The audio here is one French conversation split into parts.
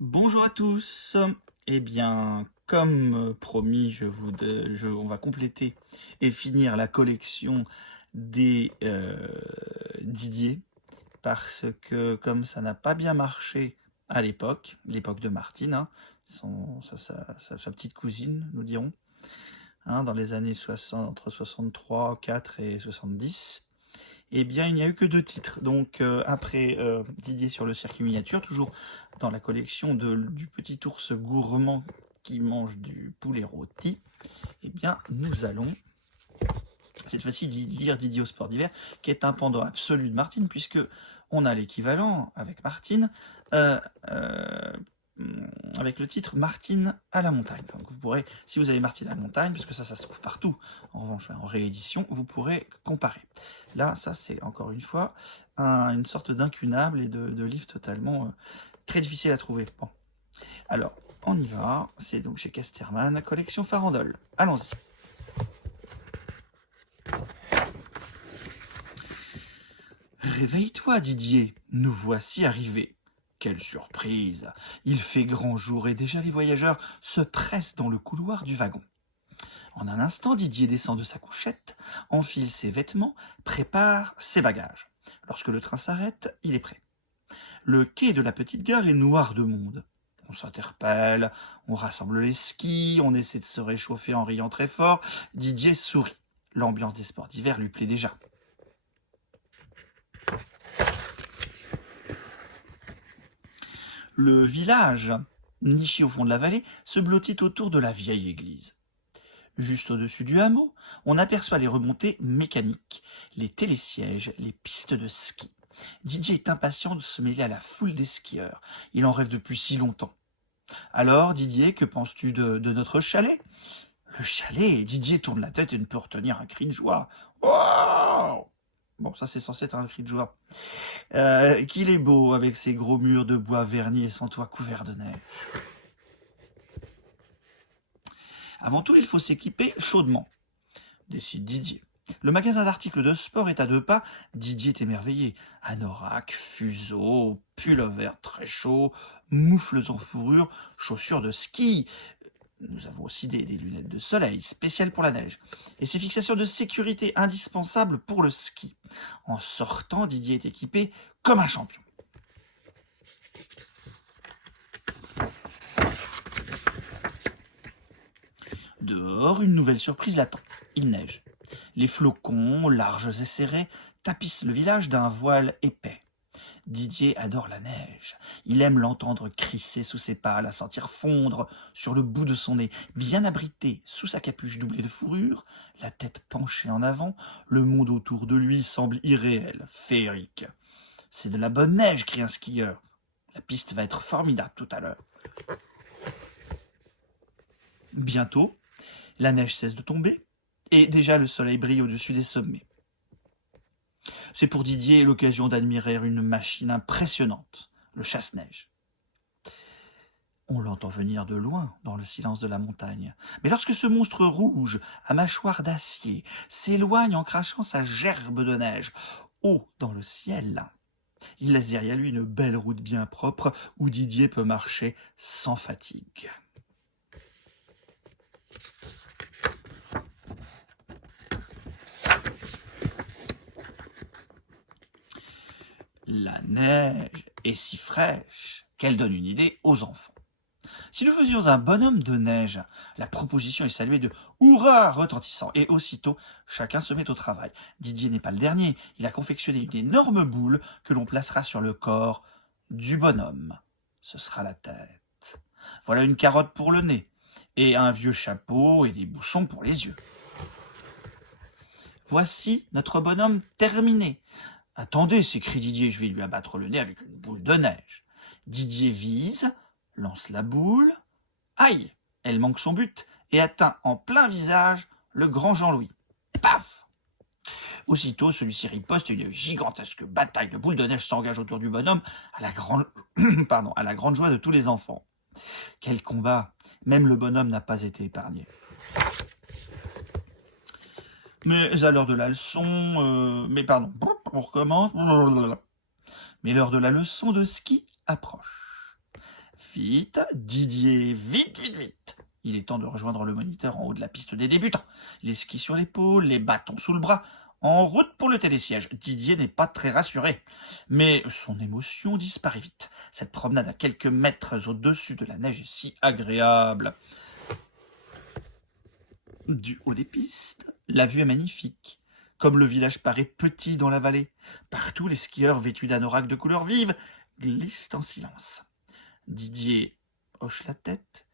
Bonjour à tous. Eh bien, comme promis, on va compléter et finir la collection des Didier, parce que comme ça n'a pas bien marché à l'époque de Martine, hein, sa petite cousine, nous dirons, hein, dans les années 60, entre 63, 4 et 70. Eh bien, il n'y a eu que 2 titres. Donc, après Didier sur le circuit miniature, toujours dans la collection du petit ours gourmand qui mange du poulet rôti, eh bien, nous allons cette fois-ci lire Didier au sport d'hiver, qui est un pendant absolu de Martine, puisque on a l'équivalent avec Martine, euh, euh, avec le titre Martine à la montagne. Donc vous pourrez, si vous avez Martine à la montagne, puisque ça se trouve partout, en revanche en réédition, vous pourrez comparer. Là, ça c'est encore une fois une sorte d'incunable et de livre totalement très difficile à trouver. Bon, alors on y va, c'est donc chez Casterman, collection Farandole. Allons-y. Réveille-toi, Didier, nous voici arrivés. Quelle surprise! Il fait grand jour et déjà les voyageurs se pressent dans le couloir du wagon. En un instant, Didier descend de sa couchette, enfile ses vêtements, prépare ses bagages. Lorsque le train s'arrête, il est prêt. Le quai de la petite gare est noir de monde. On s'interpelle, on rassemble les skis, on essaie de se réchauffer en riant très fort. Didier sourit. L'ambiance des sports d'hiver lui plaît déjà. Le village, niché au fond de la vallée, se blottit autour de la vieille église. Juste au-dessus du hameau, on aperçoit les remontées mécaniques, les télésièges, les pistes de ski. Didier est impatient de se mêler à la foule des skieurs. Il en rêve depuis si longtemps. Alors, Didier, que penses-tu de notre chalet? Le chalet, Didier tourne la tête et ne peut retenir un cri de joie. Wow! Bon, ça c'est censé être un cri de joie. Qu'il est beau avec ses gros murs de bois vernis et son toit couvert de neige. Avant tout, il faut s'équiper chaudement, décide Didier. Le magasin d'articles de sport est à 2 pas. Didier est émerveillé. Anorak, fuseau, pull-over très chaud, moufles en fourrure, chaussures de ski. Nous avons aussi des lunettes de soleil spéciales pour la neige. Et ces fixations de sécurité indispensables pour le ski. En sortant, Didier est équipé comme un champion. Dehors, une nouvelle surprise l'attend. Il neige. Les flocons, larges et serrés, tapissent le village d'un voile épais. Didier adore la neige. Il aime l'entendre crisser sous ses pas, la sentir fondre sur le bout de son nez. Bien abrité sous sa capuche doublée de fourrure, la tête penchée en avant, le monde autour de lui semble irréel, féerique. C'est de la bonne neige, crie un skieur. La piste va être formidable tout à l'heure. Bientôt, la neige cesse de tomber, et déjà le soleil brille au-dessus des sommets. C'est pour Didier l'occasion d'admirer une machine impressionnante, le chasse-neige. On l'entend venir de loin, dans le silence de la montagne. Mais lorsque ce monstre rouge, à mâchoire d'acier, s'éloigne en crachant sa gerbe de neige, haut dans le ciel, il laisse derrière lui une belle route bien propre où Didier peut marcher sans fatigue. La neige est si fraîche qu'elle donne une idée aux enfants. Si nous faisions un bonhomme de neige, la proposition est saluée de hurrah retentissant, et aussitôt, chacun se met au travail. Didier n'est pas le dernier, il a confectionné une énorme boule que l'on placera sur le corps du bonhomme. Ce sera la tête. Voilà une carotte pour le nez, et un vieux chapeau et des bouchons pour les yeux. Voici notre bonhomme terminé. Attendez, s'écrie Didier, je vais lui abattre le nez avec une boule de neige. Didier vise, lance la boule. Aïe! Elle manque son but et atteint en plein visage le grand Jean-Louis. Paf! Aussitôt, celui-ci riposte et une gigantesque bataille de boules de neige s'engage autour du bonhomme à la grande, à la grande joie de tous les enfants. Quel combat! Même le bonhomme n'a pas été épargné. Mais à l'heure de la leçon... on recommence. Mais l'heure de la leçon de ski approche. Vite, Didier, vite, vite, vite. Il est temps de rejoindre le moniteur en haut de la piste des débutants. Les skis sur l'épaule, les bâtons sous le bras. En route pour le télésiège. Didier n'est pas très rassuré. Mais son émotion disparaît vite. Cette promenade à quelques mètres au-dessus de la neige est si agréable. Du haut des pistes, la vue est magnifique. Comme le village paraît petit dans la vallée. Partout, les skieurs vêtus d'anoraks de couleurs vives glissent en silence. Didier hoche la tête.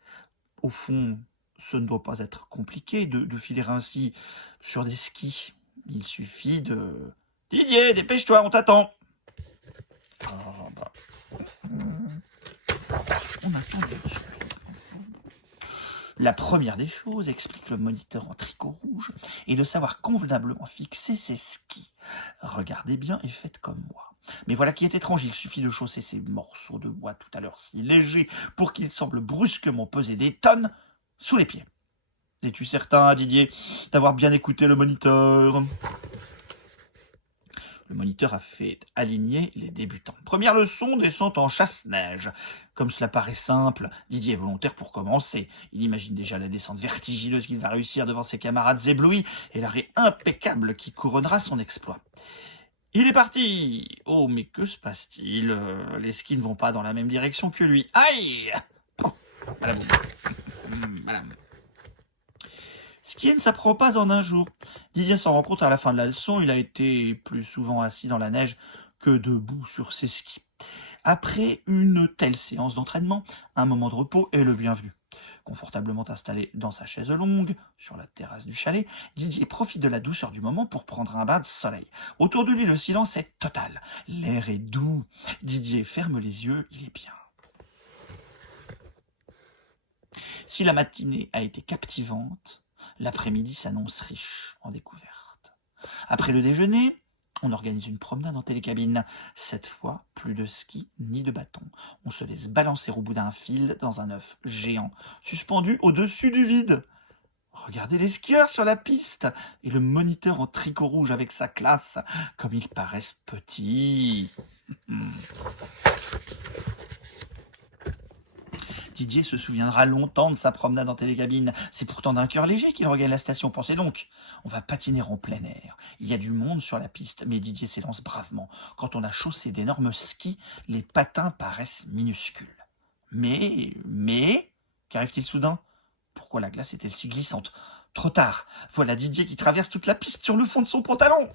Au fond, ce ne doit pas être compliqué de filer ainsi sur des skis. Il suffit de... Didier, dépêche-toi, on t'attend. Ah, bah. On attend bien sûr. La première des choses, explique le moniteur en tricot rouge, est de savoir convenablement fixer ses skis. Regardez bien et faites comme moi. Mais voilà qui est étrange, il suffit de chausser ces morceaux de bois tout à l'heure si légers pour qu'ils semblent brusquement peser des tonnes sous les pieds. Es-tu certain, Didier, d'avoir bien écouté le moniteur ? Le moniteur a fait aligner les débutants. Première leçon, descente en chasse-neige. Comme cela paraît simple, Didier est volontaire pour commencer. Il imagine déjà la descente vertigineuse qu'il va réussir devant ses camarades éblouis et l'arrêt impeccable qui couronnera son exploit. Il est parti. Oh, mais que se passe-t-il ? Les skis ne vont pas dans la même direction que lui. Aïe ! Oh, madame. Madame. Skier ne s'apprend pas en un jour. Didier s'en rend compte à la fin de la leçon, il a été plus souvent assis dans la neige que debout sur ses skis. Après une telle séance d'entraînement, un moment de repos est le bienvenu. Confortablement installé dans sa chaise longue, sur la terrasse du chalet, Didier profite de la douceur du moment pour prendre un bain de soleil. Autour de lui, le silence est total. L'air est doux. Didier ferme les yeux, il est bien. Si la matinée a été captivante, l'après-midi s'annonce riche en découvertes. Après le déjeuner, on organise une promenade en télécabine. Cette fois, plus de ski ni de bâton. On se laisse balancer au bout d'un fil dans un œuf géant, suspendu au-dessus du vide. Regardez les skieurs sur la piste et le moniteur en tricot rouge avec sa classe, comme ils paraissent petits. Didier se souviendra longtemps de sa promenade en télécabine. C'est pourtant d'un cœur léger qu'il regagne la station. Pensez donc, on va patiner en plein air. Il y a du monde sur la piste, mais Didier s'élance bravement. Quand on a chaussé d'énormes skis, les patins paraissent minuscules. Mais, qu'arrive-t-il soudain ? Pourquoi la glace est-elle si glissante ? Trop tard, voilà Didier qui traverse toute la piste sur le fond de son pantalon.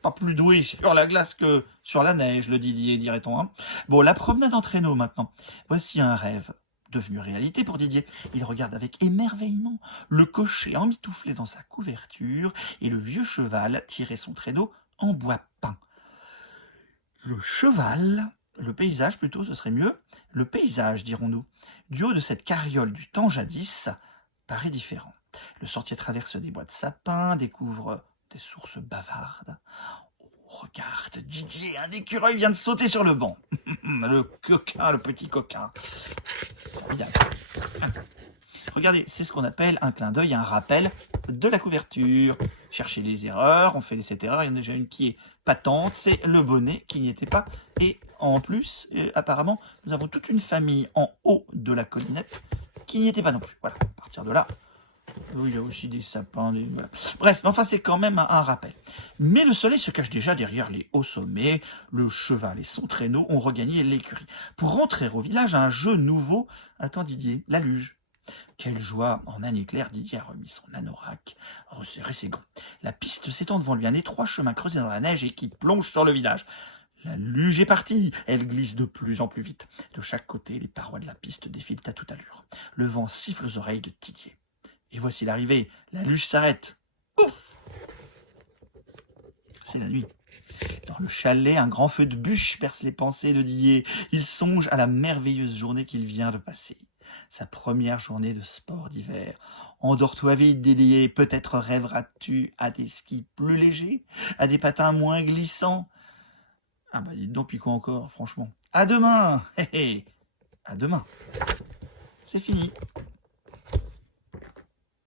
Pas plus doué sur la glace que sur la neige, le Didier, dirait-on. Hein. Bon, la promenade en traîneau maintenant. Voici un rêve devenu réalité pour Didier. Il regarde avec émerveillement le cocher emmitouflé dans sa couverture et le vieux cheval tirer son traîneau en bois peint. Le paysage plutôt, ce serait mieux. Le paysage, dirons-nous, du haut de cette carriole du temps jadis, paraît différent. Le sentier traverse des bois de sapins, découvre des sources bavardes. Oh, regarde, Didier, un écureuil vient de sauter sur le banc. Le petit coquin. Formidable. Regardez, c'est ce qu'on appelle un clin d'œil, un rappel de la couverture. Cherchez les erreurs, on fait cette erreur, il y en a déjà une qui est patente, c'est le bonnet qui n'y était pas. Et en plus, apparemment, nous avons toute une famille en haut de la collinette qui n'y était pas non plus. Voilà, à partir de là, il y a aussi des sapins, voilà. Bref, enfin c'est quand même un rappel. Mais le soleil se cache déjà derrière les hauts sommets, le cheval et son traîneau ont regagné l'écurie. Pour rentrer au village, un jeu nouveau attend Didier, la luge. Quelle joie! En un éclair, Didier a remis son anorak, resserré ses gants. La piste s'étend devant lui, un étroit chemin creusé dans la neige et qui plonge sur le village. La luge est partie, elle glisse de plus en plus vite. De chaque côté, les parois de la piste défilent à toute allure. Le vent siffle aux oreilles de Didier. Et voici l'arrivée, la luge s'arrête. Ouf! C'est la nuit. Dans le chalet, un grand feu de bûche perce les pensées de Didier. Il songe à la merveilleuse journée qu'il vient de passer. Sa première journée de sport d'hiver. Endors-toi vite, Didier, peut-être rêveras-tu à des skis plus légers, à des patins moins glissants. Ah bah dites donc, puis quoi encore, franchement. À demain. À demain. C'est fini.